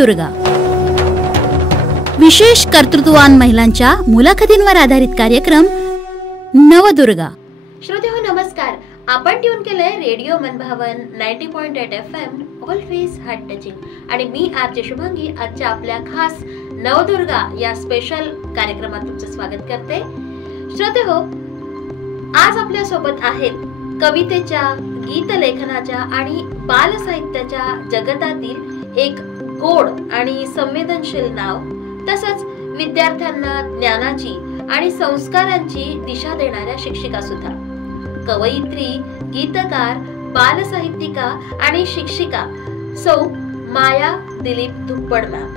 नवदुर्गा, विशेष कर्तृत्ववान महिलांच्या मुलाखतींवर आधारित कार्यक्रम नवदुर्गा. श्रोतेहो नमस्कार. आपण ट्यून केलंय रेडिओ मनभावन 90.8 FM, ऑलवेज हार्ट टचिंग. आणि मी आरजे शुभांगी आजच्या आपल्या खास नवदुर्गा या स्पेशल कार्यक्रमात तुमचं स्वागत करते. श्रोतेहो, आज आपल्या सोबत आहेत कवितेच्या, गीतलेखनाच्या आणि बालसाहित्याच्या जगतातील एक गोड आणि संवेदनशील नाव, तसंच विद्यार्थ्यांना ज्ञानाची आणि संस्कारांची दिशा देणाऱ्या शिक्षिका सुद्धा. कवयित्री, गीतकार, बालसाहित्यिका आणि शिक्षिका सौ माया दिलीप धुप्पड मॅम.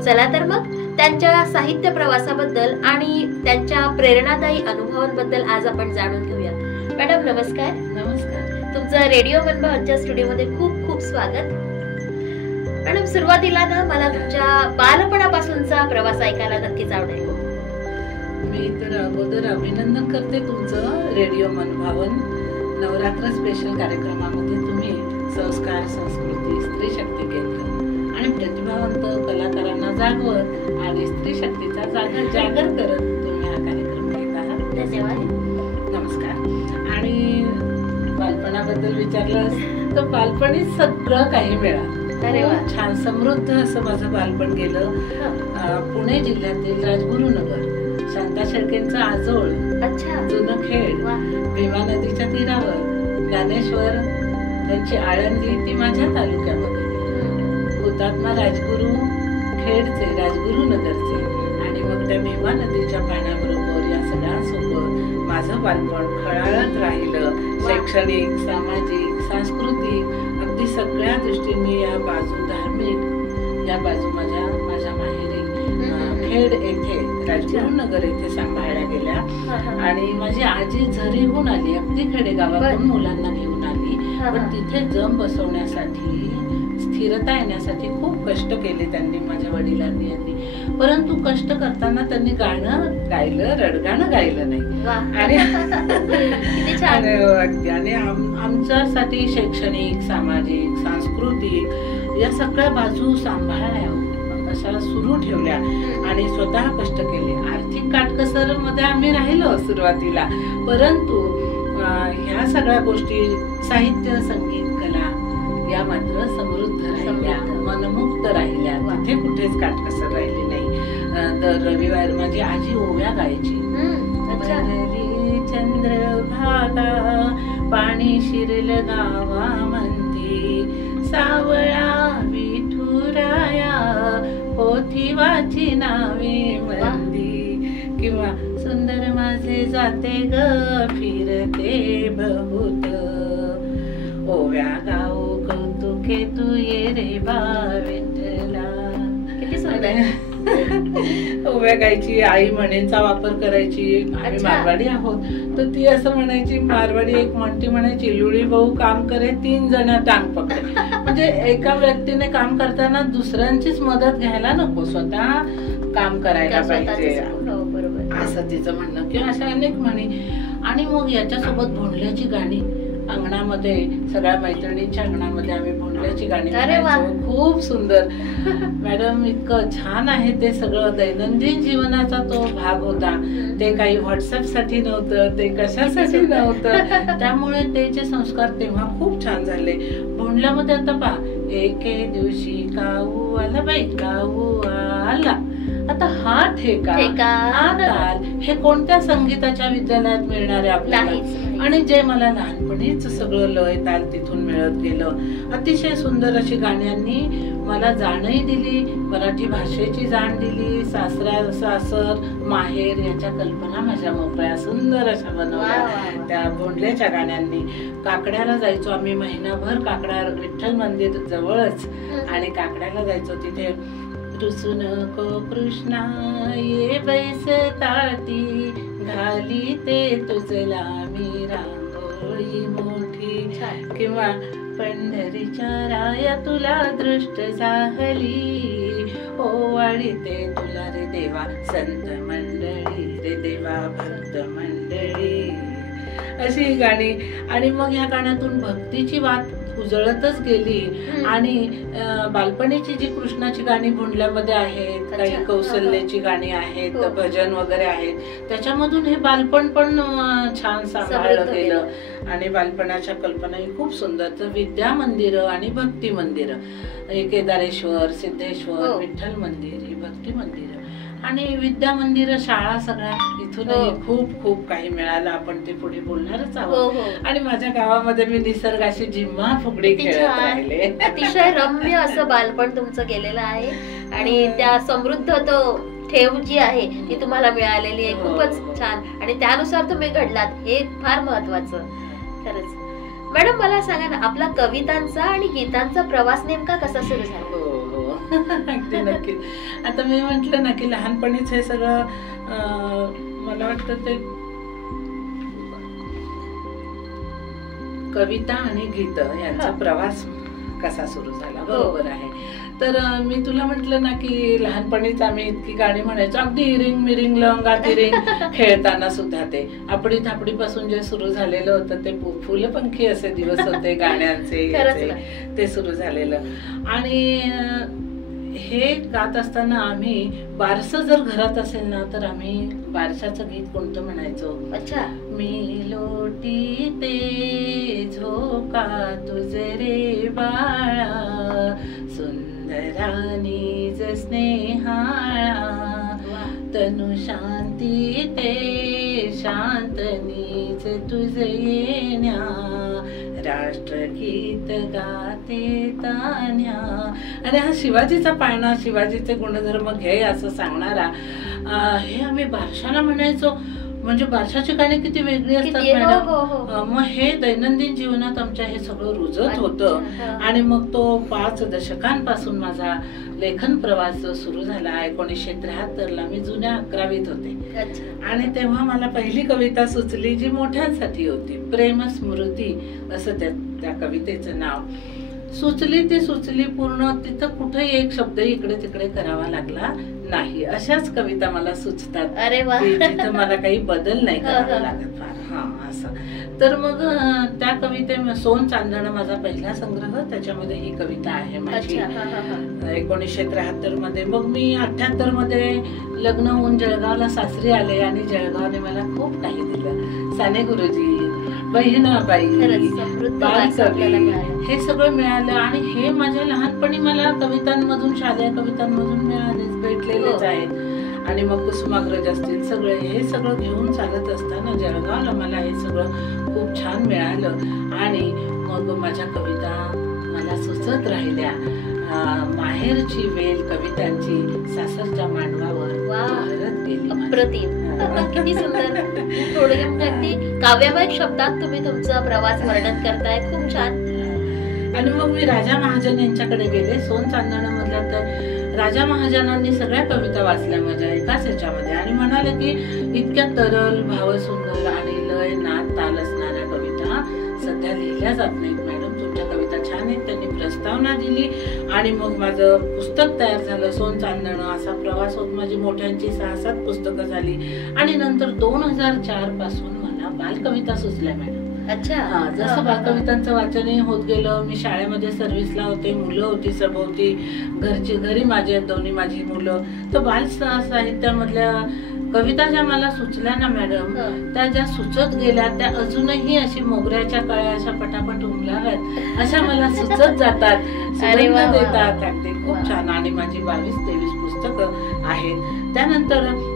चला तर मग त्यांच्या साहित्य प्रवासाबद्दल आणि त्यांच्या प्रेरणादायी अनुभवांबद्दल आज आपण जाणून घेऊया. मॅडम नमस्कार. नमस्कार. तुमचं रेडिओ मनभावनच्या स्टुडिओमध्ये खूप खूप स्वागत. मॅडम, सुरुवातीला ना मला तुमच्या बालपणापासूनचा प्रवास ऐकायला नक्कीच आवडेल. मी तर अगोदर अभिनंदन करते तुमचं रेडिओ मनभावन नवरात्र स्पेशल कार्यक्रमामध्ये तुम्ही संस्कार, संस्कृती, स्त्री शक्ती केंद्र आणि प्रतिभावंत कलाकारांना जागवत आणि स्त्री शक्तीचा जागर करत तुम्ही हा कार्यक्रम घेत आहात. धन्यवाद. नमस्कार. आणि बालपणाबद्दल विचारलं तर बालपणी सगळं काही मिळालं. अरे वा. छान समृद्ध असं माझं बालपण गेलं. पुणे जिल्ह्यातील राजगुरुनगर, शांता शेळकेंचं आजोळ, जुनं खेड, भीमा नदीच्या तीरावर, ज्ञानेश्वर त्यांची आळंदी ती माझ्या तालुक्यामध्ये, हुतात्मा राजगुरू खेडचे, राजगुरुनगरचे, आणि मग त्या भीमा नदीच्या पाण्याबरोबर या सगळ्यांसोबत माझं बालपण खळाळत राहिलं. शैक्षणिक, सामाजिक, सांस्कृतिक, अगदी सगळ्या दृष्टीने या बाजू, धार्मिक या बाजू माझ्या माहेरी खेड येथे, राजगुरुनगर येथे सांभाळल्या गेल्या. आणि माझी आजी झरीहून आली, अगदी खेडेगावातून मुलांना घेऊन आली, पण तिथे जम बसवण्यासाठी, स्थिरता येण्यासाठी खूप कष्ट केले त्यांनी, माझ्या वडिलांनी यांनी. परंतु कष्ट करताना त्यांनी गाणं गायलं, रडगाणं गायलं नाही. आणि आमच्यासाठी शैक्षणिक, सामाजिक, सांस्कृतिक या सगळ्या बाजू सांभाळल्या, अशा सुरू ठेवल्या आणि स्वतः कष्ट केले. आर्थिक काटकसर मध्ये आम्ही राहिलो सुरुवातीला, परंतु ह्या सगळ्या गोष्टी, साहित्य, संगीत, कला या मात्र समृद्ध राहिल्या, मनमुक्त राहिल्या. तिथे कुठेच काटकसर राहिली नाही. दर रविवार माझी आजी ओव्या गायची. चंद्रभागा पाणी शिरलं गावामंदी, सावळा विठुराया पोथी वाची नावे मंदी, किंवा सुंदर माझे जाते ग फिरते बहुत, ओव्या गाऊ कौतुके तू ये रे बा विठ्ठला. किती सुंदर. ओव्या गायची. आई म्हणेचा वापर करायची. आम्ही मारवाडी आहोत तर ती असं म्हणायची, मारवाडी एक म्हणती म्हणायची, लुळी भाऊ काम करे 3 जण टांग पकडे. म्हणजे एका व्यक्तीने काम करताना दुसऱ्यांचीच मदत घ्यायला नको, स्वतः काम करायला पाहिजे, असं तिचं म्हणणं. किंवा अशा अनेक म्हणी. आणि मग याच्यासोबत भोंडल्याची गाणी अंगणामध्ये, सगळ्या मैत्रिणींच्या अंगणामध्ये आम्ही भोंडल्याची गाणी म्हणायचो. खूप सुंदर. मॅडम, इतकं छान आहे ते सगळं. दैनंदिन जीवनाचा तो भाग होता. ते काही व्हॉट्सअप साठी नव्हतं, ते कशासाठी नव्हतं. त्यामुळे त्याचे संस्कार तेव्हा खूप छान झाले. भोंडल्यामध्ये आता पहा, एके दिवशी काऊ आला बाई, काऊ आला. आता हा ठेका, हा ताल हे कोणत्या संगीताच्या विद्यालयात मिळणारे आपल्याला? आणि जे मला लहानपणीच सगळं लय ताल तिथून मिळत गेलं. अतिशय सुंदर अशी गाण्यांनी मला जाणही दिली, मराठी भाषेची जाण दिली. सासर, माहेर याच्या कल्पना माझ्या मोकळ्या सुंदर अशा बनवल्या त्या भोंडल्याच्या गाण्यांनी. काकड्याला जायचो आम्ही महिनाभर. काकडा विठ्ठल मंदिर जवळच, आणि काकड्याला जायचो. तिथे रुसू नको कृष्णा ये बैस ताती, घाली ते तुझला मी रांगोळी मोठी, किंवा पंढरीच्या राया तुला दृष्ट झाली, ओवाळी ते तुला रे देवा संत मंडळी, रे देवा भक्त मंडळी. अशी गाणी. आणि मग ह्या गाण्यातून भक्तीची वाट उजळतच गेली. आणि बालपणीची जी कृष्णाची गाणी भोंडल्यामध्ये आहेत, काही कौशल्याची गाणी आहेत, भजन वगैरे आहेत, त्याच्यामधून हे बालपण पण छान सांभाळलं गेलं. आणि बालपणाच्या कल्पनाही खूप सुंदर. तर विद्या मंदिरं आणि भक्ती मंदिरं, केदारेश्वर, सिद्धेश्वर, विठ्ठल मंदिर, ही भक्ती मंदिरं आणि विद्या मंदिर, शाळा, सगळ्या इथूनही खूप खूप काही मिळालं. आपण ते पुढे बोलणारच आहोत. आणि माझ्या गावामध्ये मी निसर्गाशी जिम्मा फुगडी खेळत राहिले. अतिशय रम्य असं बालपण तुमचं गेलेलं आहे आणि त्या समृद्ध तो ठेव जी आहे ती तुम्हाला मिळालेली आहे. खूपच छान. आणि त्यानुसार तुम्ही घडलात, हे फार महत्वाचं. खरंच मॅडम, मला सांगा ना, आपला कवितांचा आणि गीतांचा प्रवास नेमका कसा सुरू झाला? अगदी नक्की. आता मी म्हंटल ना की लहानपणीच हे सगळं मला वाटतं ते कविता आणि गीत यांचा प्रवास कसा सुरू झाला. बरोबर आहे. तर मी तुला म्हटलं ना की लहानपणीच आम्ही इतकी गाणी म्हणायचो, अगदी इरिंग मिरिंग लवंगा तिरिंग खेळताना सुद्धा ते आपडी थापडी पासून जे सुरू झालेलं होतं ते फुलपंखी असे दिवस होते गाण्यांचे, ते सुरू झालेलं. आणि हे गात असताना आम्ही बारसं जर घरात असेल ना तर आम्ही बारशाचं गीत कोणतं म्हणायचो? अच्छा. मी लोटी ते झोका तुझे रे बाळा, सुंदरानी ज स्नेहाळा, तनु शांती ते शांतनीच तुझे येण्या, राष्ट्रगीत गाते तान्या. आणि हा शिवाजीचा पाळणा, शिवाजीचे गुणधर्म घे असं सांगणारा हे आम्ही बारशाला म्हणायचो. म्हणजे बारशाची गाणी किती वेगळी असतात मॅडम. मग हे दैनंदिन जीवनात आमच्या हे सगळं रुजत होतं. आणि मग तो 5 दशकांपासून माझा लेखन प्रवास जो सुरू झाला. 1973ला मी जुन्या 11वीत होते. आणि तेव्हा मला पहिली कविता सुचली जी मोठ्यांसाठी होती. प्रेम स्मृती असं त्या कवितेचं नाव. सुचली पूर्ण. तिथं कुठे एक शब्द इकडे तिकडे करावा लागला नाही. अशाच कविता मला सुचतात. अरे वा. तिथं मला काही बदल नाही करावा लागत फार. असं. तर मग त्या कविते सोन चांदणं माझा पहिला संग्रह, त्याच्यामध्ये ही कविता आहे माझी. 1973 मध्ये. मग मी 78 मध्ये लग्न होऊन जळगावला सासरी आले आणि जळगावने मला खूप काही दिलं. साने गुरुजी, बहिणाबाई, बालकवी, हे सगळं मिळालं. आणि हे माझ्या लहानपणी मला कवितांमधून, शालेय कवितांमधून मिळालेच, भेटलेलेच आहेत. आणि मग कुसुमाग्रज असतील, सगळे हे सगळं घेऊन चालत असताना जळगावला मला हे सगळं खूप छान मिळालं. आणि मग माझ्या कविता मला सुचत राहिल्या. माहेरची वेल कवितांची सासरच्या मांडवावर वाहत गेली. अप्रतिम. किती सुंदर. थोडे अगदी काव्यमय शब्दात तुम्ही तुमचा प्रवास वर्णन करताय. खूप छान. आणि मग मी राजा महाजन यांच्याकडे गेले. सोन चांदणं मधल्या तर राजा महाजनांनी सगळ्या कविता वाचल्या माझ्या एकाच ह्याच्यामध्ये. आणि म्हणाले की इतक्या तरल, भावसुंदर आणि लय, नाद, ताल असणाऱ्या कविता सध्या लिहिल्या जात नाहीत मॅडम. तुमच्या कविता छान आहेत. त्यांनी प्रस्तावना दिली. आणि मग माझं पुस्तक तयार झालं. सोन चांदणं असा प्रवास होत माझी मोठ्यांची 6-7 पुस्तकं झाली. आणि नंतर 2004 पासून मला बालकविता सुचल्या मॅडम. अच्छा. जसं बालकवितांचं वाचनही होत गेलं. मी शाळेमध्ये सर्व्हिसला होते. मुलं होती सभोवती. घरी माझे दोन्ही माझी मुलं. तर बाल साहित्यामधल्या कविता ज्या मला सुचल्या ना मॅडम, त्या ज्या सुचत गेल्या त्या अजूनही अशी मोगऱ्याच्या कळ्या अशा पटापट उमलाव्यात अशा मला सुचत जातात, सुगंध देतात. अगदी खूप छान. आणि माझी 22-23 पुस्तकं आहेत. त्यानंतर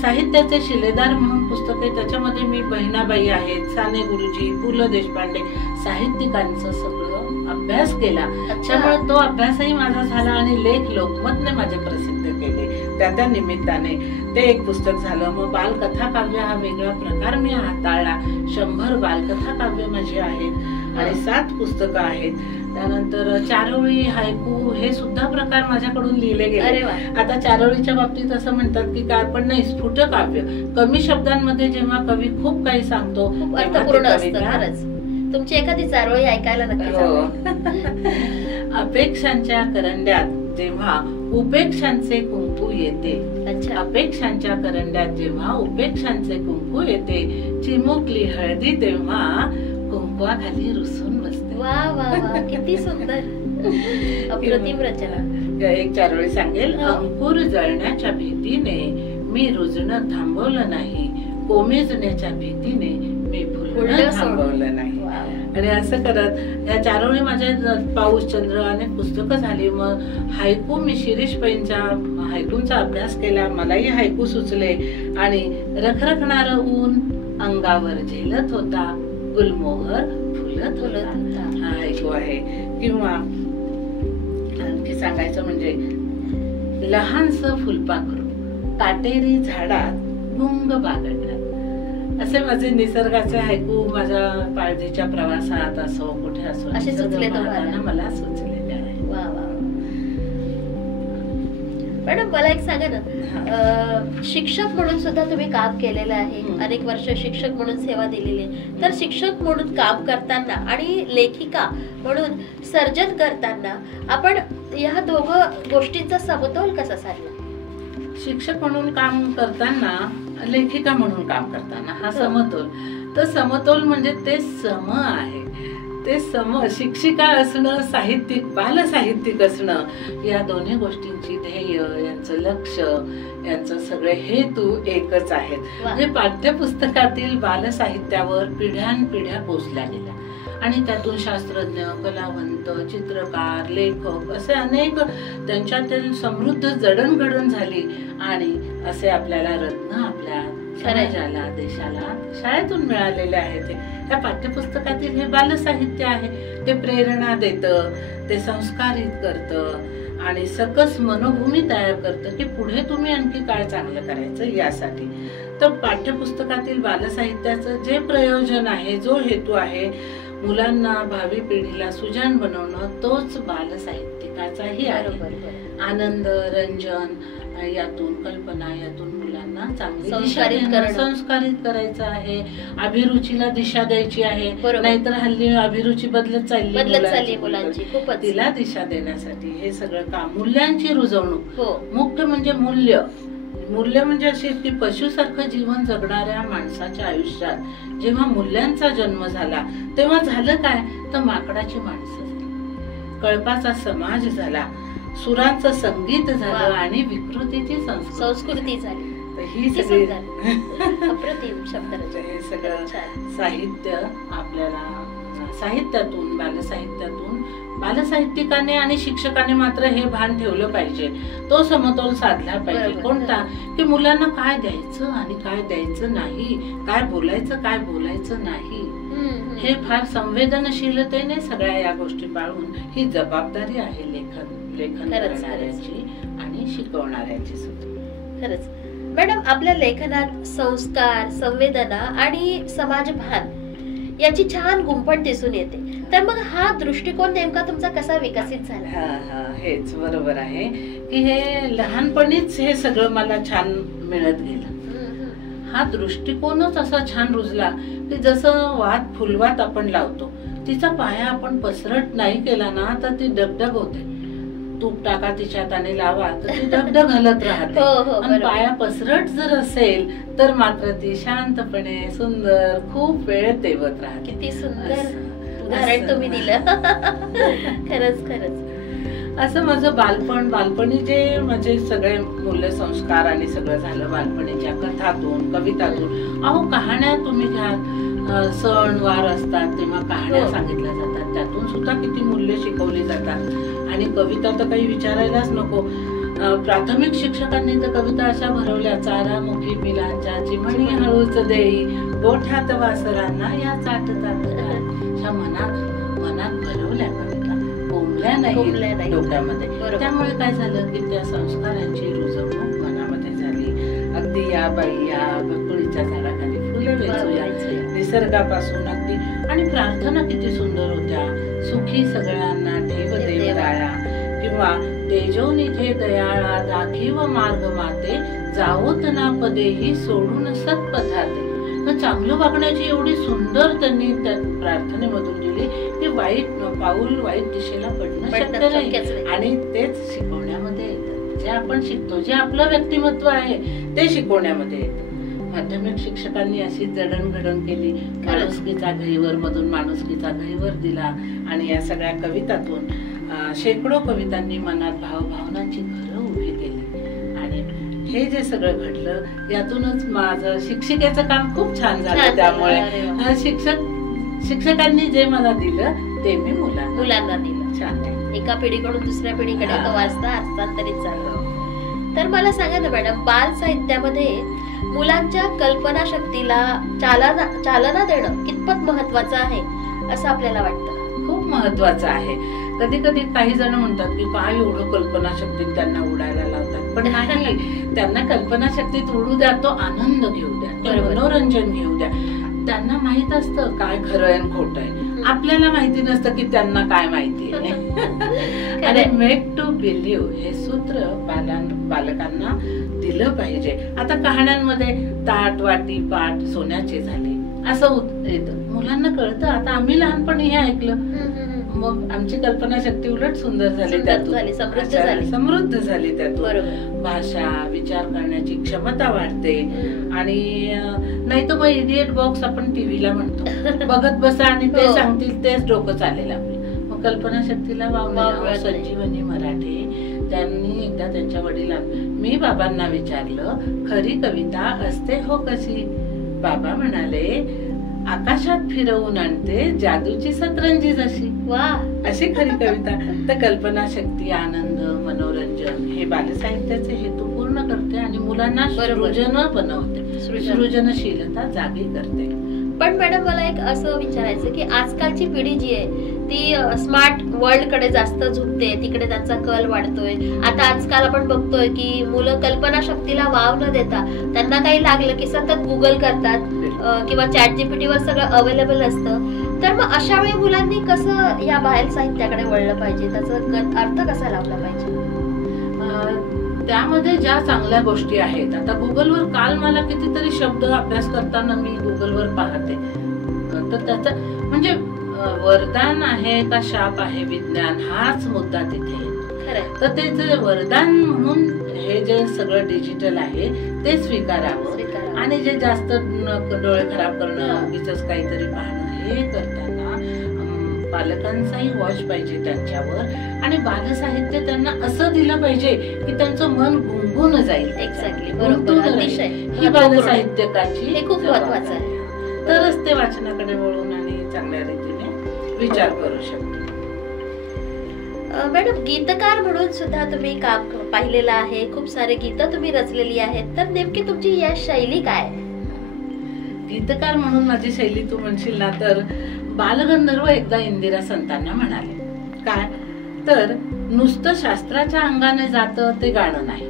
साहित्याचे शिलेदार म्हणून पुस्तक आहे. त्याच्यामध्ये मी बहिणाबाई आहेत, साने गुरुजी, पु ल देशपांडे साहित्यिकांचं सगळं अभ्यास केला. त्यामुळे तो अभ्यासही माझा झाला. आणि लेख लोकमतने माझे प्रसिद्ध केले त्या निमित्ताने. ते एक पुस्तक झालं. मग बालकथा काव्य हा वेगळा प्रकार मी हाताळला. 100 बालकथा काव्य माझी आहेत आणि 7 पुस्तकं आहेत. त्यानंतर चारोळी, हायकू हे सुद्धा प्रकार माझ्याकडून लिहिले गेले. आता चारोळीच्या बाबतीत असं म्हणतात की काय पण नाही, स्फुट काव्य. कमी शब्दांमध्ये जेव्हा कवी खूप काही सांगतो, अर्थपूर्ण असतं. खरंच तुमची एखादी चारोळी ऐकायला नक्की. अपेक्षांच्या करंड्यात जेव्हा उपेक्षांचे कुंकू येते. अपेक्षांच्या करंड्यात जेव्हा उपेक्षांचे कुंकू येते, चिमुकली हळदी तेव्हा कुंकवाखाली रुसून बसते. वा वा वा, किती सुंदर, अप्रतिम रचना. एक 4 वेळी सांगेल. अंकुर जळण्याच्या भीतीने मी रुजणं थांबवलं नाही, कोमेजण्याच्या भीतीने मी फुलणं थांबवलं नाही. आणि असं करत या 4 वेळी माझ्या पाऊस, चंद्र अनेक पुस्तकं झाली. मग हायकू मी शिरीष पैंच्या हायकूंचा अभ्यास केला. मलाही हायकू सुचले. आणि रखरखणारं ऊन अंगावर झेलत होता, गुलमोहर फुलत होता, हा हायकू आहे. किंवा आणखी सांगायचं म्हणजे लहानसं फुलपाखरू काटेरी झाडात गुंग बागडणार. असे माझे निसर्गाचे हायकू माझ्या पाळजीच्या प्रवासात असो कुठे असो असे सुचले मला सुचलेले आहे. वा वा. मॅडम मला एक सांगा ना, शिक्षक म्हणून सुद्धा तुम्ही काम केलेलं आहे, अनेक वर्ष शिक्षक म्हणून सेवा दिलेली आहे. तर शिक्षक म्हणून काम करताना आणि लेखिका म्हणून सर्जन करताना आपण या दोघं गोष्टींचा समतोल कसा साधला? शिक्षक म्हणून काम करताना, लेखिका म्हणून काम करताना हा समतोल. तर समतोल म्हणजे ते सम आहे. ते सम शिक्षिका असणं, साहित्यिक, बालसाहित्यिक असणं, या दोन्ही गोष्टींची ध्येय, यांचं लक्ष, यांचं सगळे हेतू एकच आहेत. म्हणजे पाठ्यपुस्तकातील बालसाहित्यावर पिढ्यानपिढ्या पोचल्या गेल्या आणि त्यातून शास्त्रज्ञ, कलावंत, चित्रकार, लेखक असे अनेक त्यांच्यातील समृद्ध जडणघडण झाली. आणि असे आपल्याला रत्न आपल्या समाजाला, देशाला शाळेतून मिळालेले आहेत. ह्या पाठ्यपुस्तकातील हे बालसाहित्य आहे. ते प्रेरणा देतं, ते संस्कारित करतं आणि सकस मनोभूमी तयार करतं की पुढे तुम्ही आणखी काय चांगलं करायचं यासाठी. तर पाठ्यपुस्तकातील बालसाहित्याचं जे प्रयोजन आहे, जो हेतू आहे, मुलांना, भावी पिढीला सुजाण बनवणं, तोच बालसाहित्यिकाचाही आहे. आनंद, रंजन यातून, कल्पना यातून मुलांना चांगली संस्कारित करायचं आहे. अभिरुचीला दिशा द्यायची आहे. नाहीतर हल्ली अभिरुची बदलत चालली मुलांची, तिला दिशा देण्यासाठी हे सगळं काम. मूल्यांची रुजवणूक, मुख्य म्हणजे मूल्य. मूल्य म्हणजे अशी की पशुसारखं जीवन जगणाऱ्या माणसाच्या आयुष्यात जेव्हा मूल्यांचा जन्म झाला तेव्हा झालं काय, तर माकडाची माणसं झाली, कळपाचा समाज झाला, सुरांचं संगीत झालं आणि विकृतीची संस्कृती झाली. ही सगळी अप्रतिम शब्द. हे सगळं साहित्य आपल्याला साहित्यातून, बालसाहित्यिकाने आणि शिक्षकाने मात्र हे भान ठेवलं पाहिजे. तो समतोल साधला पाहिजे. कोणता, की मुलांना काय द्यायचं आणि काय द्यायचं नाही, काय बोलायचं काय बोलायचं नाही, हे फार संवेदनशीलतेने सगळ्या या गोष्टी पाळून ही जबाबदारी आहे लेखन करणाऱ्याची आणि शिकवणाऱ्याची सुद्धा. खरंच मॅडम, आपल्या लेखनात संस्कार, संवेदना आणि समाजभान याची छान गुंफण दिसून येते. तर मग हा दृष्टिकोन नेमका तुमचा कसा विकसित झाला? हेच बरोबर आहे की हे लहानपणीच हे सगळं मला छान मिळत गेलं. हा दृष्टिकोनच असा छान रुजला की जसं फुलवात आपण लावतो, तिचा पाया आपण पसरट नाही केला ना तर ती डगडग होते. तूप टाका तिच्यात आणि लावा तर ती डगडग घालत राहते. आणि पाया पसरट जर असेल तर मात्र ती शांतपणे सुंदर खूप वेळ तेवत राहते. किती सुंदर उदाहरण तुम्ही दिलं. खरंच असं माझं बालपणी जे माझे सगळे मूल्य संस्कार आणि सगळं झालं बालपणीच्या कथातून, कवितातून. कहाण्या तुम्ही घ्या, सण वार असतात तेव्हा कहाण्या सांगितल्या जातात, त्यातून सुद्धा किती मूल्य शिकवली जातात. आणि कविता तर काही विचारायलाच नको. प्राथमिक शिक्षकांनी तर कविता अशा भरवल्या, चारामुखी पिलांच्या चिमणी हळूच देई, गोठ्यात वासरांना या चाटतात. मनात भरवल्या कविता, कोंबल्या नाही डोक्यामध्ये. त्यामुळे काय झालं की त्या संस्कारांची रुजवणूक मनामध्ये झाली. अगदी या बाई या बकुळीच्या झाडाखाली फुले वेचूया, निसर्गापासून अगदी. आणि प्रार्थना किती सुंदर होत्या, सुखी सगळ्यांना ठेव देवराया, किंवा तेजोनिधे दयाळा दाखीव मार्ग माते, जावोत ना पदेही सोडून सत्पथाते. तर चांगलं वागण्याची एवढी सुंदर त्यांनी त्या प्रार्थनेमधून दिली की पाऊल वाईट दिशेला पडणं शक्य नाही. आणि तेच शिकवण्यामध्ये येतं, जे आपण शिकतो, जे आपलं व्यक्तिमत्व आहे ते शिकवण्यामध्ये येतं. माध्यमिक शिक्षकांनी अशी जडणघडण केली, माणुसकीचा गहिवर मधून माणुसकीचा गहिवर दिला आणि या सगळ्या कवितातून शेकडो कवितांनी मनात भावभावनांची घरं उभी केली आणि हे जे सगळं घडलं यातूनच माझं शिक्षिकेचं काम खूप छान झालं. त्यामुळे शिक्षकांनी जे मला दिलं ते मी मुलांना दिलं. छान, एका पिढीकडून दुसऱ्या पिढीकडे तो वाचता हस्तांतरित झालं. तर मला सांगा ना मॅडम, बाल साहित्यामध्ये मुलांच्या कल्पना शक्तीला चालना देणं कितपत महत्वाचं आहे असं आपल्याला वाटतं? खूप महत्वाचं आहे. कधी कधी काही जण म्हणतात की काय एवढं कल्पना शक्तीत त्यांना उडायला लावतात, पण नाही, त्यांना कल्पना शक्तीत उडू द्या, तो आनंद घेऊ द्या, ते मनोरंजन घेऊ द्या. त्यांना माहित असतं काय खरं आहे आणि खोटं आहे. आपल्याला माहिती नसतं की त्यांना काय माहिती आहे. आणि मेक टू बिलीव्ह हे सूत्र बालकांना दिलं पाहिजे. आता कहाण्यांमध्ये ताट वाटी पाट सोन्याचे झाले असं येतं, मुलांना कळतं. आता आम्ही लहानपणी हे ऐकलं, मग आमची कल्पना शक्ती उलट सुंदर झाली, त्यातून समृद्ध झाली. त्यातून भाषा विचार करण्याची क्षमता वाढते. आणि नाही तर मग इडियट बॉक्स आपण टीव्हीला म्हणतो, बघत बसा आणि ते सांगतील तेच डोकं चालेल आपलं. मग कल्पना शक्तीला वाव संजीवनी मराठे त्यांनी एकदा त्यांच्या मी बाबांना विचारलं, खरी कविता असते हो कशी? बाबा म्हणाले, आकाशात फिरवून आणते जादूची सतरंजी जशी. वा, अशी खरी कविता. तर कल्पना शक्ती, आनंद, मनोरंजन हे बालसाहित्याचे हेतू पूर्ण करते आणि मुलांना सृजन बनवते, सृजनशीलता जागी करते. पण मॅडम मला एक असं विचारायचं की आजकालची पिढी जी आहे ती स्मार्ट वर्ल्ड कडे जास्त झुकते, तिकडे त्यांचा कल वाढतोय. आता आजकाल आपण बघतोय की मुलं कल्पना शक्तीला वाव न देता त्यांना काही लागलं की सतत गुगल करतात किंवा चॅट जीपीटी वर सगळं अवेलेबल असतं. तर मग अशा वेळी मुलांनी कसं या बाल साहित्याकडे वळलं पाहिजे, त्याचा अर्थ कसा लावला पाहिजे? त्यामध्ये ज्या चांगल्या गोष्टी आहेत, आता गुगलवर काल मला कितीतरी शब्द अभ्यास करताना मी गुगलवर पाहते, तर त्याचा म्हणजे वरदान आहे का शाप आहे विज्ञान हाच मुद्दा तिथे. तर ते जे वरदान म्हणून हे जे सगळं डिजिटल आहे ते स्वीकारावं आणि जे जास्त डोळे खराब करणं उगीच काहीतरी पाहणं हे करताना पालकांचाही वॉच पाहिजे त्यांच्यावर. आणि बालसाहित्य त्यांना असं दिलं पाहिजे की त्यांचं मन गुंगून जाईल. एक्झॅक्टली, बरोबर, अतिशय ही बालसाहित्यकाची हे खूप महत्वाचं आहे. तरच ते वाचनाकडे वळून आणि चांगल्या रीतीने विचार करू शकतो. मॅडम, गीतकार म्हणून सुद्धा तुम्ही काम पाहिलेलं आहे, खूप सारे गीतं तुम्ही रचलेली आहेत. तर नेमकी तुमची या शैली काय? गीतकार म्हणून माझी शैली तू म्हणशील ना तर बालगंधर्व एकदा इंदिरा संतांना म्हणाले, काय तर नुसतं शास्त्राच्या अंगाने जातं ते गाणं नाही,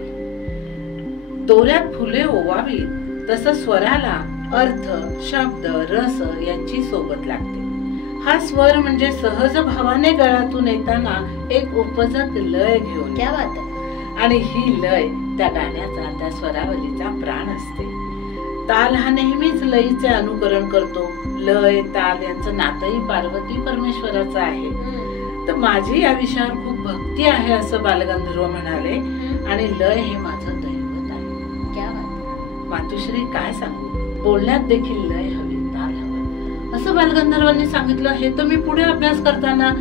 दोऱ्यात फुले ओवावीत तसं स्वराला अर्थ शब्द रस यांची सोबत लागते. हा स्वर म्हणजे सहज भावाने गळातून येताना एक उपजत लय घेऊन. क्या बात आहे. आणि ही लय त्या गाण्याचा त्या स्वरावलीचा प्राण असते. ताल हा नेहमीच लयीचे अनुकरण करतो. लय ताल यांचं नातही पार्वती परमेश्वराचं आहे. तर माझी या विषयावर खूप भक्ती आहे असं बालगंधर्व म्हणाले. आणि लय हे माझं दैवत आहे. क्या बात. मातुश्री काय सांगू, बोलण्यात देखील लय हवी, ताल हवा असं बालगंधर्वांनी सांगितलं. हे तर मी पुढे अभ्यास करताना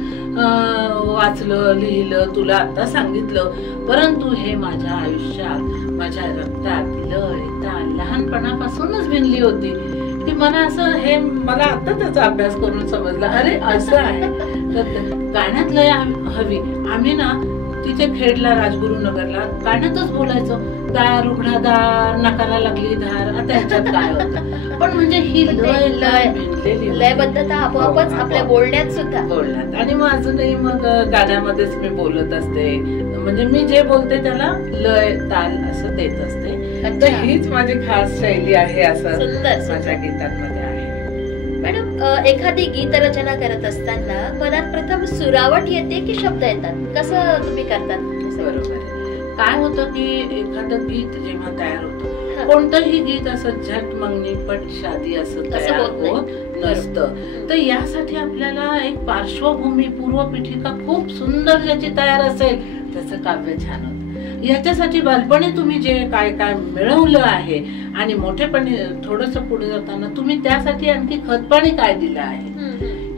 वाचलं लिहिलं, तुला आता सांगितलं. परंतु हे माझ्या आयुष्यात माझ्या रक्तात लय ताल लहानपणापासूनच भिनली होती की मला असं हे मला आता त्याचा अभ्यास करून समजलं, अरे असं आहे. तर गाण्यात लय हवी. आम्ही ना तिथे खेडला राजगुरुनगरला गाण्यातच बोलायचो, दार उघडा दार नकारा लागली धार. आता ह्याच्यात काय होतं, पण म्हणजे ही लयबद्धता आपोआपच आपल्या बोलण्यात सुद्धा बोलण्यात. आणि मग अजूनही मग गाण्यामध्येच मी बोलत असते, म्हणजे मी जे बोलते त्याला लय ताल असं देत असते. तर हीच माझी खास शैली आहे असं माझ्या गीतांमध्ये आहे. मॅडम, एखादी गीत रचना करत असताना मनात प्रथम सुरावट येते की शब्द येतात, कसं तुम्ही करतात? बरोबर. काय होतं की एखादं गीत जेव्हा तयार होतं, कोणतंही गीत असं झट मंगनी पट शादी असं तयार होत नसतं. तर यासाठी आपल्याला एक पार्श्वभूमी पूर्वपीठिका खूप सुंदर ज्याची तयार असेल त्याचं काव्य छान होतं. याच्यासाठी बालपणी तुम्ही जे काय काय मिळवलं आहे आणि मोठेपणी थोडस पुढे जाताना तुम्ही त्यासाठी आणखी खतपाणी काय दिलं आहे,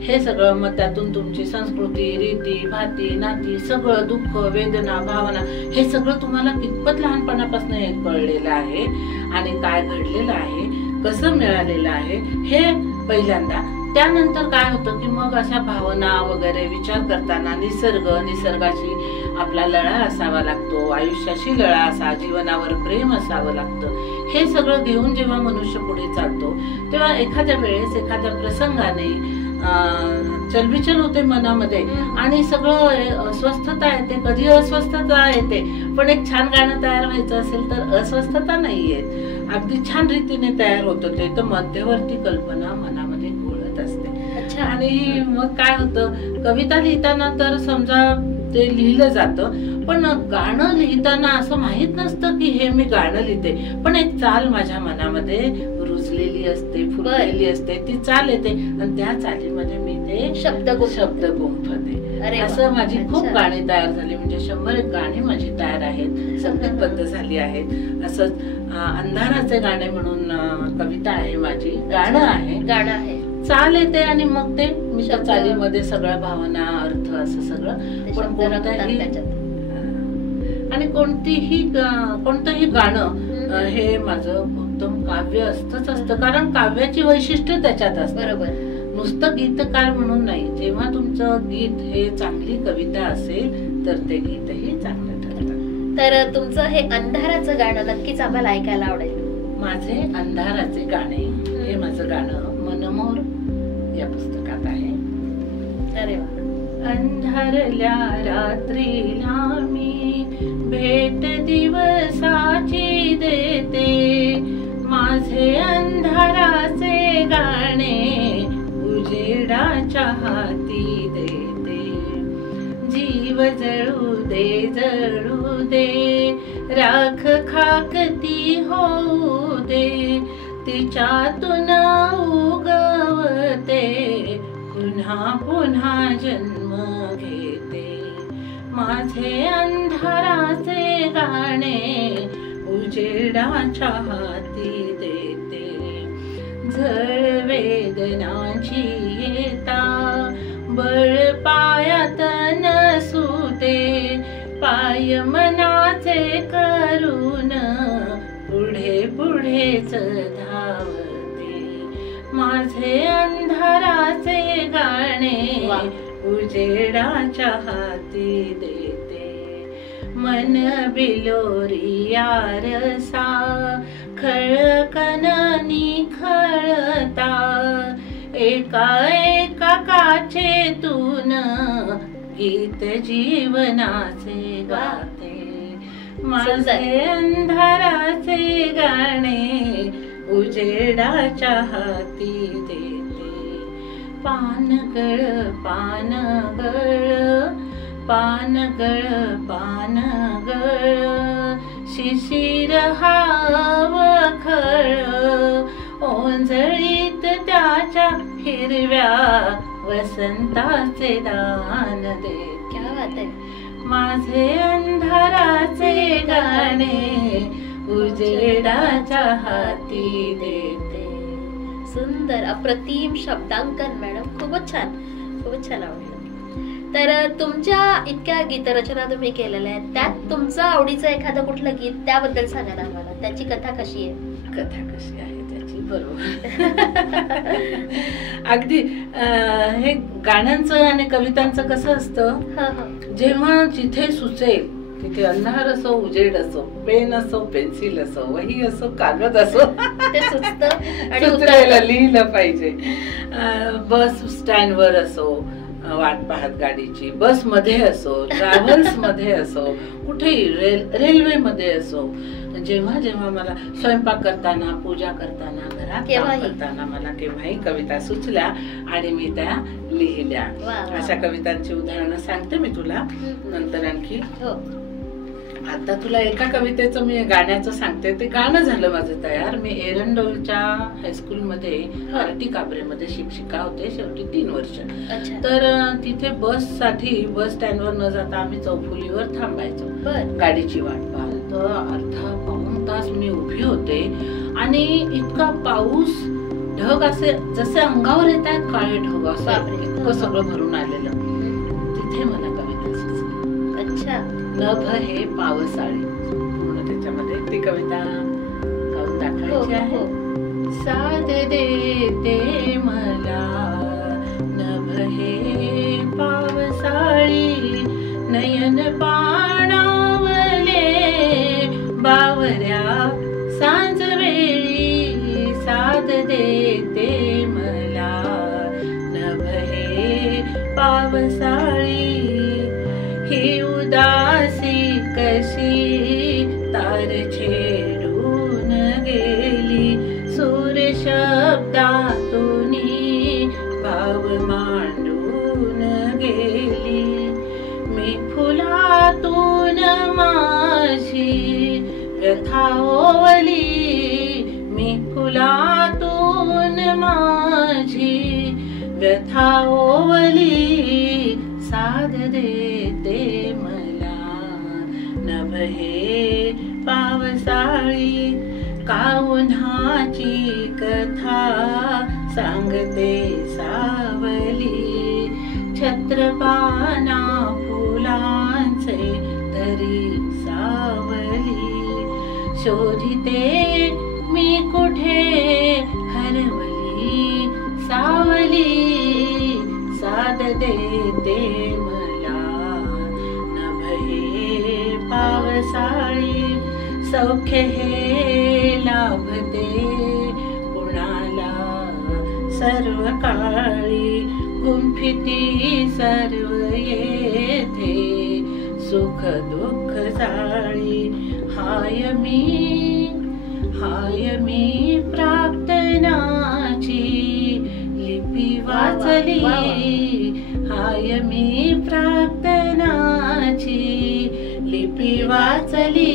हे सगळं. मग त्यातून तुमची संस्कृती, रीती, भाती, नाती, सगळं दुःख, वेदना, भावना, हे सगळं तुम्हाला कितपत लहानपणापासून हे कळलेलं आहे आणि काय घडलेलं आहे, कसं मिळालेलं आहे हे पहिल्यांदा. त्यानंतर काय होतं की मग अशा भावना वगैरे विचार करताना निसर्गाशी आपला लळा असावा लागतो, आयुष्याशी लळा असा, जीवनावर प्रेम असावं लागतं. हे सगळं घेऊन जेव्हा मनुष्य पुढे चालतो तेव्हा एखाद्या वेळेस एखाद्या प्रसंगाने चलबिचल होते मनामध्ये आणि सगळं अस्वस्थता येते. कधी अस्वस्थता येते, पण एक छान गाणं तयार व्हायचं असेल तर अस्वस्थता नाही येत, अगदी छान रीतीने तयार होतं ते. तर मध्यवर्ती कल्पना मनामध्ये घोळत असते. आणि मग काय होतं, कविता लिहिताना तर समजा ते लिहिलं जातं, पण गाणं लिहिताना असं माहित नसतं की हे मी गाणं लिहिते, पण एक चाल माझ्या मनामध्ये रुजलेली असते, फुललेली असते, ती चाल येते आणि त्या चालीमध्ये मी ते शब्द गुंफते. असं माझी खूप गाणी तयार झाली, म्हणजे 100 गाणी माझी तयार आहेत, संगीतबद्ध झाली आहेत. असंच अंधाराचे गाणे म्हणून कविता आहे माझी, गाणं आहे, चाल येते आणि मग ते मी त्या चालीमध्ये सगळ्या भावना, अर्थ असं सगळं. पण कोणतंही आणि कोणतंही गाणं हे माझं उत्तम काव्य असतं, कारण काव्याची वैशिष्ट्य त्याच्यात असतं. बरोबर, नुसतं गीतकार म्हणून नाही. जेव्हा तुमचं गीत हे चांगली कविता असेल तर ते गीतही चांगलं ठरतं. तर तुमचं हे अंधाराचं गाणं नक्कीच आम्हाला ऐकायला आवडेल. माझे अंधाराचे गाणे हे माझं गाणं मनमोर या पुस्तकात आहे. अरे वा. अंधारल्या रात्रीला मी भेट दिवसाची देते, माझे अंधाराचे गाणे उजेडाच्या हाती देते. जीव जळू दे राख खाक ती होऊ दे, तिच्यातून उगवते पुन्हा पुन्हा जन्म घेते. माझे अंधाराचे गाणे उजेडाच्या हाती देते. झळ वेदनाची येता बळ पायात नसुते, पाय मनाचे करून पुढे पुढेच धावते. माझे अंधाराचे गाणे उजेडाच्या हाती देते. मन बिलोरिया रसा खळकन निखळता, एका एका काचेतून गीत जीवनाचे गाते. माझे अंधाराचे गाणे उजेडाच्या हाती देते. पानगळ शिशिर हावखळ, ओंजळीत त्याच्या हिरव्या वसंताचे दान दे. क्या बात आहे. माझे अंधाराचे गाणे उजेडाच्या हाती देते. सुंदर, अप्रतिम शब्दांकन मॅडम, खूपच छान आवडलं. तर तुमच्या इतक्या गीतरचना तुम्ही केलेल्या आहेत, त्यात तुमचं आवडीचं एखादं कुठलं गीत त्याबद्दल सांगा ना आम्हाला. त्याची कथा कशी आहे? कथा कशी आहे त्याची? बरोबर. अगदी हे गाण्यांचं आणि कवितांचं कसं असतं, जेव्हा जिथे सुचेल तिथे अंधार असो, उजेड असो, पेन असो, पेन्सिल असो, वही असो, कागद असो, ते सुचतं आणि उतरायला लिहिलं पाहिजे. बस स्टँड वर असो, वाट पाहत गाडीची, बस मध्ये असो, ट्रॅव्हल्स मध्ये असो, कुठेही रेल्वे मध्ये असो, जेव्हा जेव्हा मला स्वयंपाक करताना, पूजा करताना, घरात काम करताना मला केव्हाही कविता सुचल्या आणि मी त्या लिहिल्या. अशा कवितांची उदाहरणं सांगते मी तुला नंतर आणखी. आता तुला एका कवितेचं मी गाण्याचं सांगते. ते गाणं झालं माझं तयार. मी एरंडोलच्या हायस्कूलमध्ये आरटी काबरेमध्ये शिक्षिका होते शेवटी 3 वर्ष. तर तिथे बससाठी बस स्टँडवर न जाता आम्ही चौफुलीवर थांबायचो गाडीची वाट पाहत. तर अर्धा पाऊण तास मी उभी होते आणि इतका पाऊस, ढग असे जसे अंगावर येत आहेत काळे ढग, असं इतकं सगळं भरून आलेलं. तिथे मला कविता सुचली. अच्छा. नभ हे पावसाळे, पूर्ण त्याच्यामध्ये ती कविता गाऊन दाखवायची आहे. साथ देते मला नभ हे पावसाळी, नयन पाणावले बावऱ्या सांज वेळी. साथ देते मला नभ हे पावसाळी, ही उदासी कशी तार छेडून गेली. सूर शब्दातून भाव मांडून गेली. मी फुलातून माझी व्यथा ओवली, मी फुलातून माझी व्यथा ओवली. साथ देते मला नभ हे पावसाळी, का उन्हाची कथा सांगते सावली. छत्रपाना फुलांचे धरी सावली, शोधिते मी कुठे हरवली सावली. साथ देते मला नभ हे पावसाळी, सौख्य हे लाभते कुणाला सर्व काळी. गुंफिती सर्व येथे सुख दुःख जाळी. हाय मी प्रार्थनाची लिपी वाचली, हाय मी प्रार्थनाची लिपी वाचली.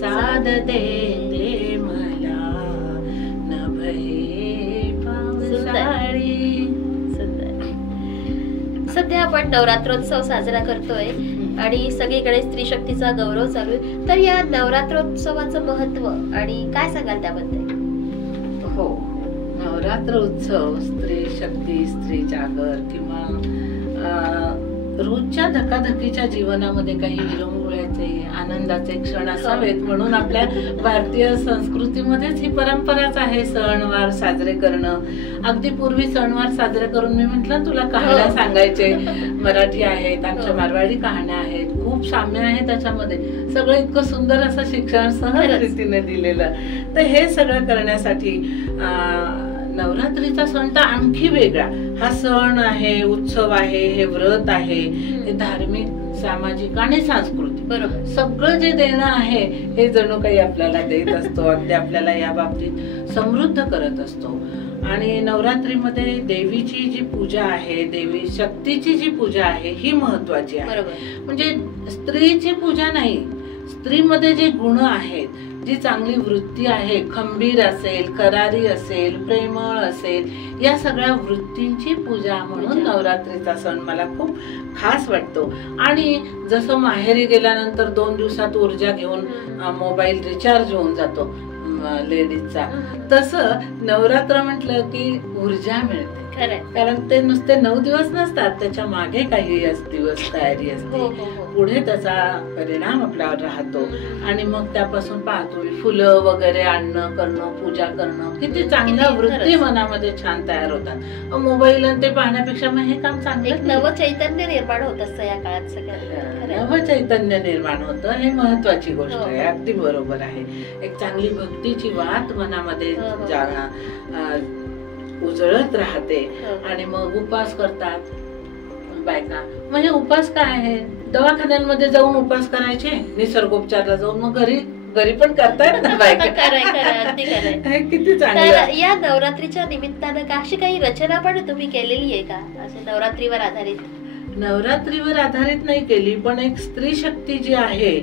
साथ देते मला नभ हे पावसाळी. सध्या आपण नवरात्रोत्सव साजरा करतोय आणि सगळीकडे स्त्री शक्तीचा गौरव चालू आहे. तर या नवरात्रोत्सवाचं महत्व आणि काय सांगाल त्याबद्दल? हो, नवरात्र उत्सव स्त्री शक्ती, स्त्री जागर किंवा रोजच्या धकाधकीच्या जीवनामध्ये काही विरंगुळ्याचे, आनंदाचे क्षण असावेत म्हणून आपल्या भारतीय संस्कृतीमध्येच ही परंपराच आहे सणवार साजरे करणं. अगदी पूर्वी सणवार साजरे करून मी म्हंटल तुला कहाण्या सांगायचे. मराठी आहेत, आमच्या मारवाडी कहाण्या आहेत, खूप साम्य आहे त्याच्यामध्ये. सगळं इतकं सुंदर असं शिक्षण सहज रीतीने दिलेलं. तर हे सगळं करण्यासाठी नवरात्रीचा सण तर आणखी वेगळा. हा सण आहे, उत्सव आहे, हे व्रत आहे, हे धार्मिक, सामाजिक आणि सांस्कृतिक बरोबर सगळं जे देणं आहे हे जणू काही आपल्याला देत असतो. अगदी आपल्याला या बाबतीत समृद्ध करत असतो. आणि नवरात्रीमध्ये देवीची जी पूजा आहे, देवी शक्तीची जी पूजा आहे ही महत्वाची आहे. म्हणजे स्त्रीची पूजा नाही, स्त्रीमध्ये जे गुण आहेत, जी चांगली वृत्ती आहे, खंबीर असेल, करारी असेल, प्रेमळ असेल, या सगळ्या वृत्तींची पूजा म्हणून नवरात्रीचा सण मला खूप खास वाटतो. आणि जसं माहेरी गेल्यानंतर 2 दिवसात ऊर्जा घेऊन मोबाईल रिचार्ज होऊन जातो लेडीजचा, तसं नवरात्र म्हटलं की ऊर्जा मिळते. कारण ते नुसते 9 दिवस नसतात, त्याच्या मागे काही दिवस तयारी असते, पुढे त्याचा परिणाम आपल्यावर राहतो. आणि मग त्यापासून पाहतो फुलं वगैरे आणणं, करणं, पूजा करणं, किती चांगल्या वृत्ती मनामध्ये छान तयार होतात. मोबाईल ते पाहण्यापेक्षा मग हे काम चांगलं, नव चैतन्य निर्माण होत असतं या काळात. सगळ्यात नव चैतन्य निर्माण होतं, हे महत्वाची गोष्ट आहे. अगदी बरोबर आहे. एक चांगली भक्तीची वात मनामध्ये उजळत राहते. आणि मग उपास करतात बायका. म्हणजे उपास काय आहे, दवाखान्यांमध्ये जाऊन उपास करायचे, निसर्गोपचारला जाऊन, मग घरी पण करतायत ना बायका. किती चांगलं. या नवरात्रीच्या निमित्तानं का अशी काही रचना पण तुम्ही केलेली आहे का, असे नवरात्रीवर आधारित? नवरात्रीवर आधारित नाही केली, पण एक स्त्री शक्ती जी आहे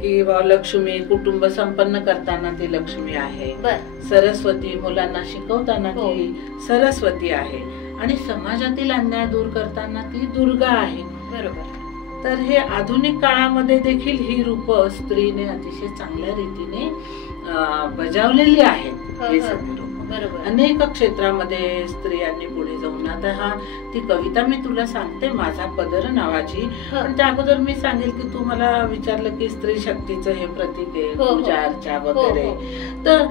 की लक्ष्मी, कुटुंब संपन्न करताना ती लक्ष्मी आहे, सरस्वती मुलांना शिकवताना ती सरस्वती आहे, आणि समाजातील अन्याय दूर करताना ती दुर्गा आहे. बरोबर. तर हे आधुनिक काळामध्ये देखील ही रूप स्त्रीने अतिशय चांगल्या रीतीने बजावलेली आहेत. हे सगळे रूप अनेक क्षेत्रामध्ये स्त्रियांनी पुढे जाऊन, आता ती कविता मी तुला सांगते, माझा पदर नावाची, पण त्या अगोदर मी सांगेल की तू मला विचारलं की स्त्री शक्तीचं हे प्रतीक आहे, पूजा अर्चा वगैरे. तर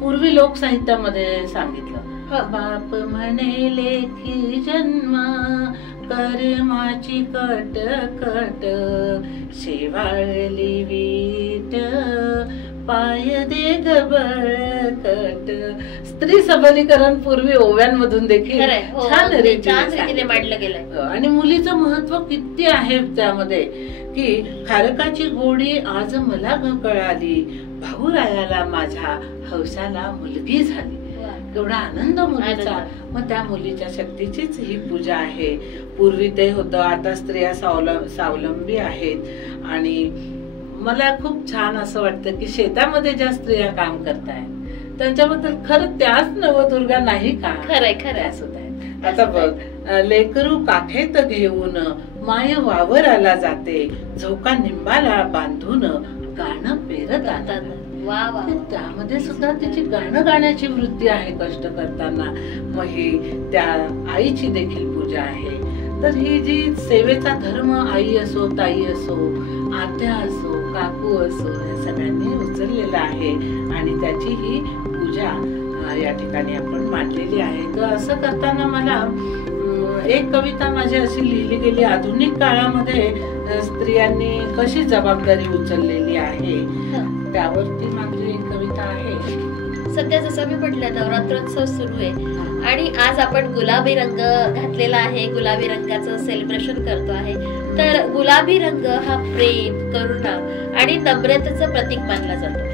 पूर्वी लोकसाहित्यामध्ये सांगितलं, बाप म्हणे लेखी जन्म कर्माची कट कट, शेवाळली वीट पाय दे गबळकट. स्त्री सबलीकरण पूर्वी ओव्यांमधून देखील छान रीतीने मांडलं गेलं. आणि मुलीचं महत्व किती आहे त्यामध्ये, की खारकाची गोडी आज मला कळाली, भाऊरायाला माझ्या हौसाला मुलगी झाली. एवढा आनंद मुलीचा. मग त्या मुलीच्या शक्तीचीच ही पूजा आहे. पूर्वी ते होतं, आता स्त्रिया स्वावलंबी आहेत. आणि मला खूप छान असं वाटतं की शेतामध्ये ज्या स्त्रिया काम करतायत त्यांच्याबद्दल खरं त्याच नवदुर्गा नाही का? खरंय खरंय असं आहे. आता बघ, लेकरू काखेत घेऊन माय वावराला जाते, झोका निंबाला बांधून गाणं पेरत आणतात. त्यामध्ये सुद्धा तिची गाणं गाण्याची वृत्ती आहे कष्ट करताना. मग ही त्या आईची देखील पूजा आहे. तर ही जी सेवेचा धर्म आई असो, ताई असो, आत्या असो, काकू असो, या सगळ्यांनी उचललेला आहे आणि त्याची ही पूजा या ठिकाणी आपण मांडलेली आहे. तर असं करताना मला एक कविता माझी अशी लिहिली गेली, आधुनिक काळामध्ये स्त्रियांनी कशी जबाबदारी उचललेली आहे त्यावरती माझी एक कविता आहे. सध्या जसं मी म्हटलं, नवरात्रोत्सव सुरू आहे आणि आज आपण गुलाबी रंग घातलेला आहे, गुलाबी रंगाचं सेलिब्रेशन करतो आहे. तर गुलाबी रंग हा प्रेम, करुणा आणि नम्रतेचं प्रतीक मानला जातो.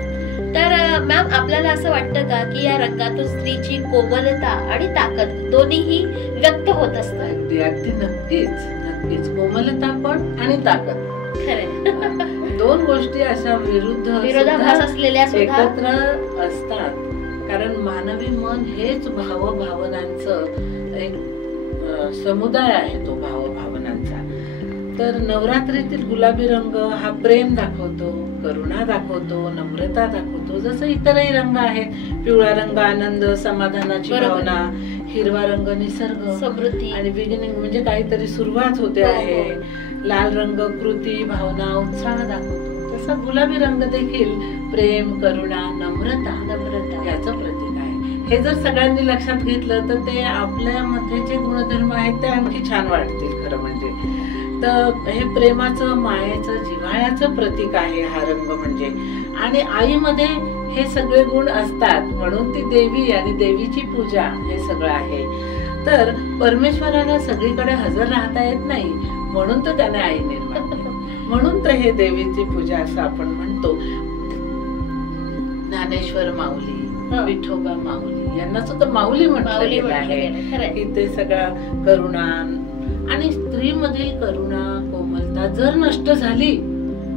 तर मॅम, आपल्याला असं वाटतं का की या रंगातून स्त्रीची कोमलता आणि ताकद दोन्हीही व्यक्त होत असतात? अगदी नक्कीच नक्कीच, कोमलता पण आणि ताकद. खरं, दोन गोष्टी अशा विरोधाभास असलेल्या एकत्र असतात. कारण मानवी मन हेच भावभावनांचं एक समुदाय आहे, तो भावभावनांचा. तर नवरात्रीतील गुलाबी रंग हा प्रेम दाखवतो, करुणा दाखवतो, नम्रता दाखवतो. जसं इतरही रंग आहेत, पिवळा रंग आनंद, समाधानाची भावना, हिरवा रंग निसर्ग, समृद्धी आणि बिगिनिंग म्हणजे काहीतरी सुरुवात होते आहे. लाल रंग कृती, भावना, उत्साह दाखवतो. तसा गुलाबी रंग देखील प्रेम, करुणा, नम्रता याचं प्रतीक आहे. हे जर सगळ्यांनी लक्षात घेतलं तर ते आपल्यामध्ये जे गुणधर्म आहेत ते आणखी छान वाटतील खरं म्हणजे. तर हे प्रेमाचं, मायेचं, जिव्हाळ्याचं प्रतीक आहे हा रंग म्हणजे. आणि आईमध्ये हे सगळे गुण असतात म्हणून ती देवी आणि देवीची पूजा हे सगळं आहे. तर परमेश्वराला सगळीकडे हजर राहता येत नाही म्हणून तर त्याने आई निर्माण केली, म्हणून तर हे देवीची पूजा असं आपण म्हणतो. ज्ञानेश्वर माऊली, विठोबा माऊली यांना सुद्धा माऊली म्हटलं गेलं आहे की ते सगळं करुणा आणि स्त्रीमधील करुणा, कोमलता जर नष्ट झाली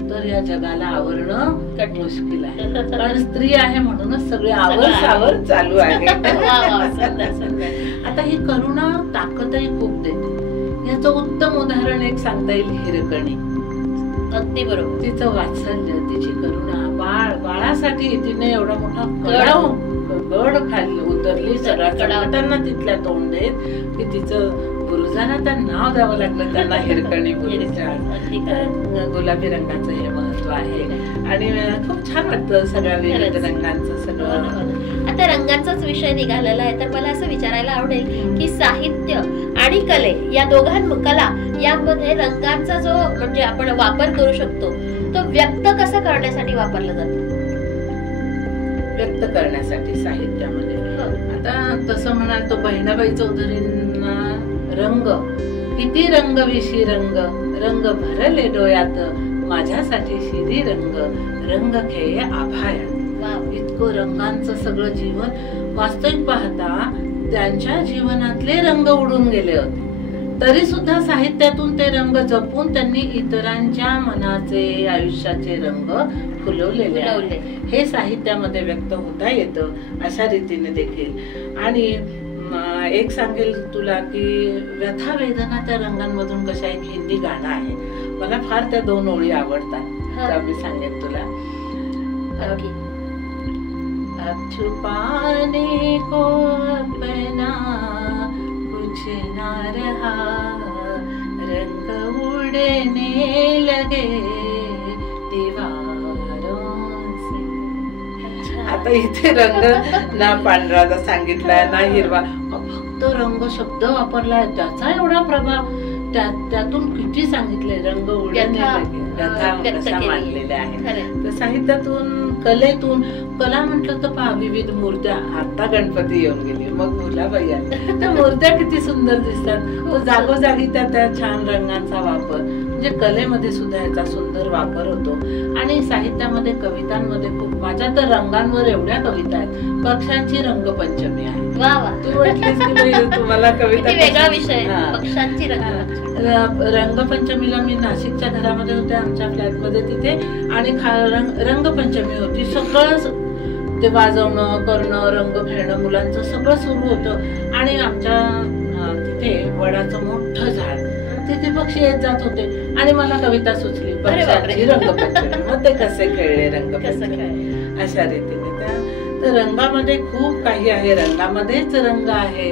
तर या जगाला आवरणं मुश्किल आहे. कारण स्त्री आहे म्हणूनच सगळे आवर चालू आहे. आता ही करुणा ताकदही खूप देते. याचं उत्तम उदाहरण एक सांगता येईल, हिरकणी. अगदी बरोबर. तिचं वात्सल्य, तिची करुणा, बाळासाठी तिने एवढा मोठा गड खाल्ली, उतरली, सगळ्या संकटांना तिथल्या तोंड देत की तिचं गुरुजांना तर नाव द्यावं लागलं त्यांना, हिरकणी गुलाबी रंगाचं हे महत्व आहे. आणि खूप छान वाटतं सगळ्या विविध रंगांचं सगळं. आता रंगांचाच विषय निघालेला आहे तर मला असं विचारायला आवडेल की साहित्य आणि कला यामध्ये रंगांचा जो म्हणजे आपण वापर करू शकतो तो व्यक्त कसा करण्यासाठी वापरला जातो? व्यक्त करण्यासाठी साहित्यामध्ये आता तसं म्हणाल तो बहिणाबाई चौधरींना रंग, किती रंग विशी रंग, रंग भरले डोळ्यात माझ्यासाठी शिरी रंग, रंग खेळ आभाळ्यात. इतकं रंगांचं सगळं जीवन वास्तविक पाहता त्यांच्या जीवनातले रंग उडून गेले होते. तरी सुद्धा साहित्यातून ते रंग जपून त्यांनी इतरांच्या मनाचे आयुष्याचे रंग फुलवलेले आहेत. हे साहित्यामध्ये व्यक्त होता येतं अशा रीतीने देखील. आणि एक सांगेल तुला की व्यथा वेदना त्या रंगांमधून कशा, एक हिंदी गाणं आहे, मला फार त्या 2 ओळी आवडतात, त्या मी सांगेन तुला. अब छुपाने को अपना कुछ ना रहा, रंग उड़ने लगे दीवारों से. आता इथे रंग ना पांढरा सांगितलाय ना हिरवा, फक्त रंग शब्द वापरलाय, त्याचा एवढा प्रभाव, त्यातून किती सांगितले, रंग उडणे कशा मांडलेल्या आहेत. तर साहित्यातून, कलेतून, कला म्हटलं तर पहा विविध मूर्त्या, आता गणपती येऊन गेली, मग मुलाबाई आली, त्या मूर्त्या किती सुंदर दिसतात. तो जागोजागी त्या छान रंगांचा वापर, म्हणजे कलेमध्ये सुद्धा याचा सुंदर वापर होतो. आणि साहित्यामध्ये, कवितांमध्ये खूप, माझ्या तर रंगांवर एवढ्या कविता आहेत. पक्ष्यांची रंगपंचमी आहे. तू म्हटलीस की तुम्हाला कविता, वेगळा विषय, पक्ष्यांची रंगपंचमीला मी नाशिकच्या घरामध्ये होते, आमच्या फ्लॅटमध्ये तिथे, आणि रंगपंचमी होती. सगळं ते वाजवणं, करणं, रंग खेळणं, मुलांचं सगळं सुरू होतं. आणि आमच्या तिथे वडाचं मोठं झाड, तिथे पक्षी येत जात होते आणि मला कविता सुचली, पक्ष्यांची रंगपंचमी. मग ते कसे खेळले रंगपंचमी, अशा रीतीने. तर रंगामध्ये खूप काही आहे, रंगामध्येच रंग आहे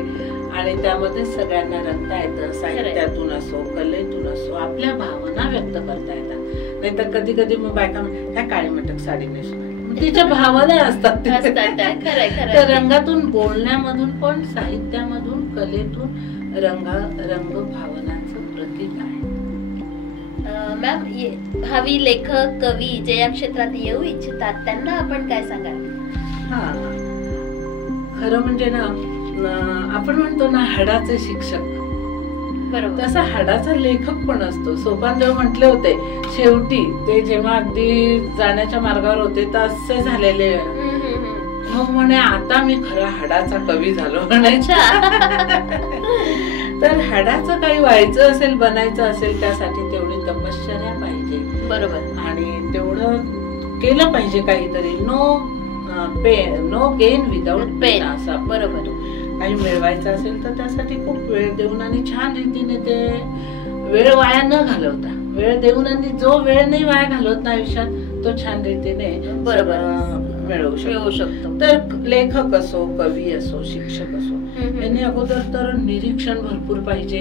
आणि त्यामध्ये सगळ्यांना रंगता येतं. साहित्यातून असो, कलेतून असो, आपल्या भावना व्यक्त करता येतात. नाही तर कधी कधी मग बायका ह्या काळी मटक साडी नेसू, तिच्या भावना असतात. तर रंगातून, बोलण्यामधून पण, साहित्यामधून, कलेतून रंग भावनांचं प्रतीक आहे. मॅम, भावी लेखक, कवी जे या क्षेत्रात येऊ इच्छितात त्यांना आपण काय सांगाल? खरं म्हणजे ना, आपण म्हणतो ना हाडाचे शिक्षक, बरोबर, तसा हाडाचा लेखक पण असतो. सोपानदेव म्हटले होते शेवटी, ते जेव्हा अगदी जाण्याच्या मार्गावर होते तर असे झालेले, मग म्हणे आता मी खरा हाडाचा कवी झालो म्हणायच्या. तर हाडाचं काही व्हायचं असेल, बनायचं असेल, त्यासाठी तेवढी तपश्चर्या पाहिजे. बरोबर. आणि तेवढं केलं पाहिजे काहीतरी. नो गेन विदाउट पेन, असं. बरोबर. काही मिळवायचं असेल तर त्यासाठी खूप वेळ देऊन आणि छान रीतीने ते वेळ वाया न घालवता, वेळ देऊन, आणि जो वेळ नाही वाया घालवत ना आयुष्यात, तो छान रीतीने मिळवू शकतो. तर लेखक असो, कवी असो, शिक्षक असो, यांनी अगोदर तर निरीक्षण भरपूर पाहिजे,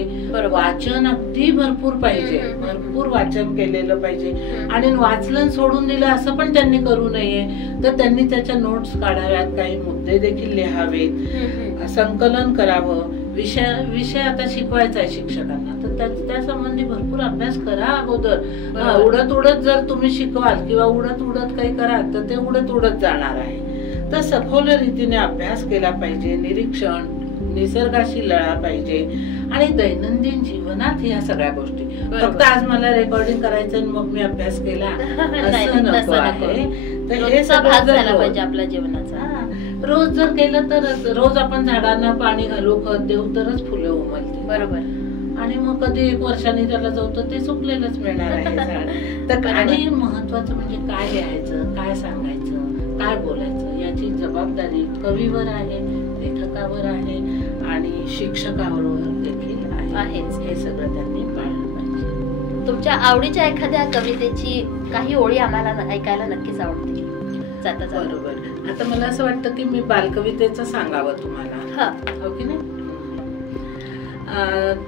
वाचन अगदी भरपूर पाहिजे, भरपूर वाचन केलेलं पाहिजे. आणि वाचलं सोडून दिलं असं पण त्यांनी करू नये. तर त्यांनी त्याच्या नोट्स काढाव्यात, काही मुद्दे देखील लिहावेत, संकलन करावं. विषय आता शिकवायचा आहे शिक्षकांना, तर त्या संबंधी भरपूर अभ्यास करा अगोदर. उडत उडत जर तुम्ही शिकवाल किंवा उडत उडत काही कराल तर ते उडत उडत जाणार आहे. तर सखोल रीतीने अभ्यास केला पाहिजे, निरीक्षण, निसर्गाशी लळा पाहिजे. आणि दैनंदिन जीवनात ह्या सगळ्या गोष्टी, फक्त आज मला रेकॉर्डिंग करायचं मग मी अभ्यास केला असं नको आहे. तर हे सगळं झालं पाहिजे आपल्या जीवनाचा. रोज जर केलं तर, रोज आपण झाडांना पाणी घालू, खत देऊ, तरच फुलं उमलतील. बरोबर. आणि मग कधी 1 वर्षांनी त्याला जाऊ तर ते सुकलेलंच मिळणार आहे झाड. तर आणि महत्वाचं म्हणजे काय लिहायचं, काय सांगायचं, काय बोलायचं, याची जबाबदारी कवीवर आहे, लेखकावर आहे आणि शिक्षकावर देखील आहे. हे सगळं त्यांनी पाळलं पाहिजे. तुमच्या आवडीच्या एखाद्या कवितेची काही ओळी आम्हाला ऐकायला नक्कीच आवडतील. बरोबर. आता मला असं वाटतं की मी बालकवितेचं सांगावं तुम्हाला, हो की नाही?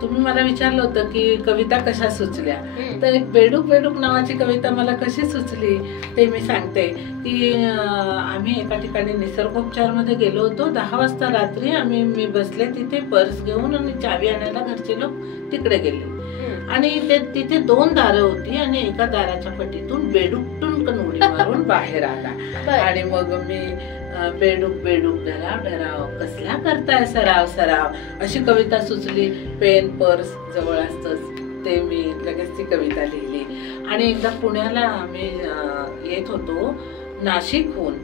तुम्ही मला विचारलं होतं की कविता कशा सुचल्या, तर एक बेडूक बेडूक नावाची कविता मला कशी सुचली ते मी सांगते. की आम्ही एका ठिकाणी निसर्गोपचार मध्ये गेलो होतो. 10 वाजता रात्री मी बसले तिथे पर्स घेऊन आणि चावी आणायला घरचे लोक तिकडे गेले. आणि तिथे 2 दारं होती आणि एका दाराच्या पटीतून बेडूक टुनकन उडी मारून बाहेर आला. आणि मग मी बेडूक बेडूक डराव डराव कसला करताय सराव सराव, अशी कविता सुचली. पेन पर्स जवळ असतच ते मी लगेच ती कविता लिहिली. आणि एकदा पुण्याला आम्ही येत होतो नाशिकहून,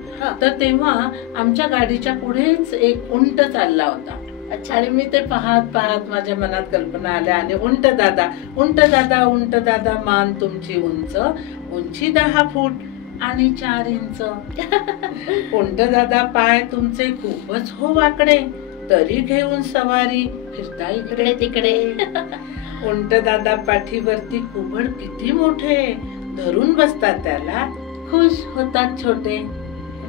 तर तेव्हा आमच्या गाडीच्या पुढेच एक उंट चालला होता. अच्छा. आणि मी ते पाहत पाहत माझ्या मनात कल्पना आल्या आणि उंट दादा उंट दादा उंट दादा मान तुमची उंच, उंची 10 फूट आणि 4 इंच. उंट दादा पाय तुमचे खूपच हो वाकडे, तरी घेऊन सवारी फिरता इकडे तिकडे. उंट दादा पाठीवरती कुबड किती मोठे, धरून बसतात त्याला खुश होतात छोटे.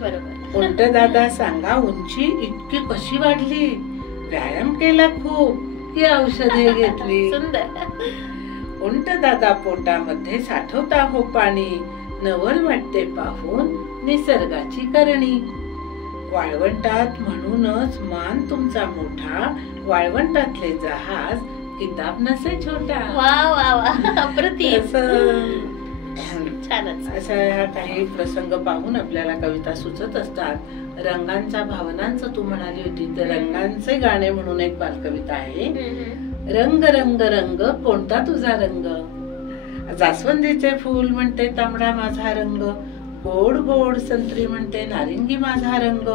बरोबर. उंट दादा सांगा उंची इतकी कशी वाढली, व्यायाम केला खूप की औषधे घेतली. सुंदर. उंट दादा पोटामध्ये साठवता हो पाणी, नवल वाटते पाहून निसर्गाची करणी. वाळवंटात म्हणूनच मान तुमचा मोठा, वाळवंटातले जहाज किताब नसे छोटा. वा वा वा, अप्रतिम. छानच. अशा ह्या काही प्रसंग पाहून आपल्याला कविता सुचत असतात. रंगांच्या भावनांचं तू म्हणाली होती, तर रंगांचे गाणे म्हणून एक बालकविता आहे. रंग रंग रंग कोणता तुझा रंग, जास्वंदीचे फूल म्हणते तांबडा माझा रंग, गोड गोड संत्री म्हणते नारिंगी माझा रंग,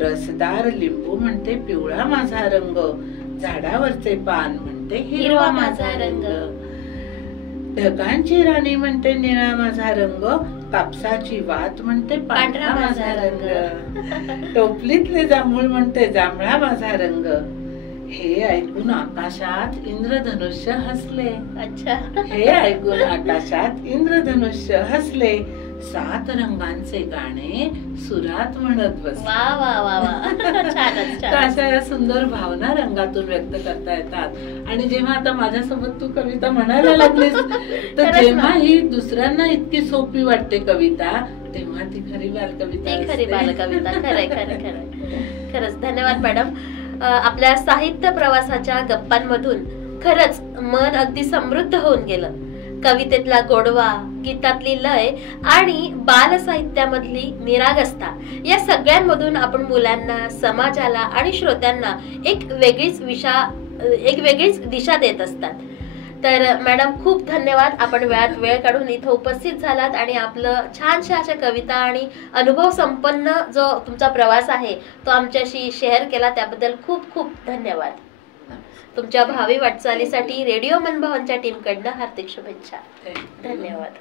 रसदार लिंबू म्हणते पिवळा माझा रंग, झाडावरचे पान म्हणते हिरवा माझा रंग, ढगांची राणी म्हणते निळा माझा रंग, कापसाची वात म्हणते पांढरा माझा रंग, टोपलीतले जांभूळ म्हणते जांभळा माझा रंग. हे ऐकून आकाशात इंद्रधनुष्य हसले. अच्छा. हे ऐकून आकाशात इंद्रधनुष्य हसले, 7 रंगांचे गाणे सुरात म्हणत बसले. वा वा वा वा, छानच छान. अशा या सुंदर भावना रंगातून व्यक्त करता येतात. आणि जेव्हा आता माझ्यासोबत तू कविता म्हणायला लागलीस, तर जेव्हा ही दुसऱ्यांना इतकी सोपी वाटते कविता, तेव्हा ती खरी बालकविता. ती खरी बालकविता. खरंय खरंय खरंय. खरंच धन्यवाद मॅडम. आपल्या साहित्य प्रवासाच्या गप्पांमधून खरंच मन अगदी समृद्ध होऊन गेलं. कवितेतला गोडवा, गीतातली लय आणि बाल साहित्यामधली निरागसता या सगळ्यांमधून आपण मुलांना, समाजाला आणि श्रोत्यांना एक वेगळीच दिशा देत असतात. तर मॅडम खूप धन्यवाद. आपण वेळात वेळ काढून इथं उपस्थित झालात आणि आपलं छानशा अशा कविता आणि अनुभव संपन्न जो तुमचा प्रवास आहे तो आमच्याशी शेअर केला, त्याबद्दल खूप खूप धन्यवाद. तुमच्या भावी वाटचालीसाठी रेडिओ मनभावनच्या टीमकडनं हार्दिक शुभेच्छा. धन्यवाद.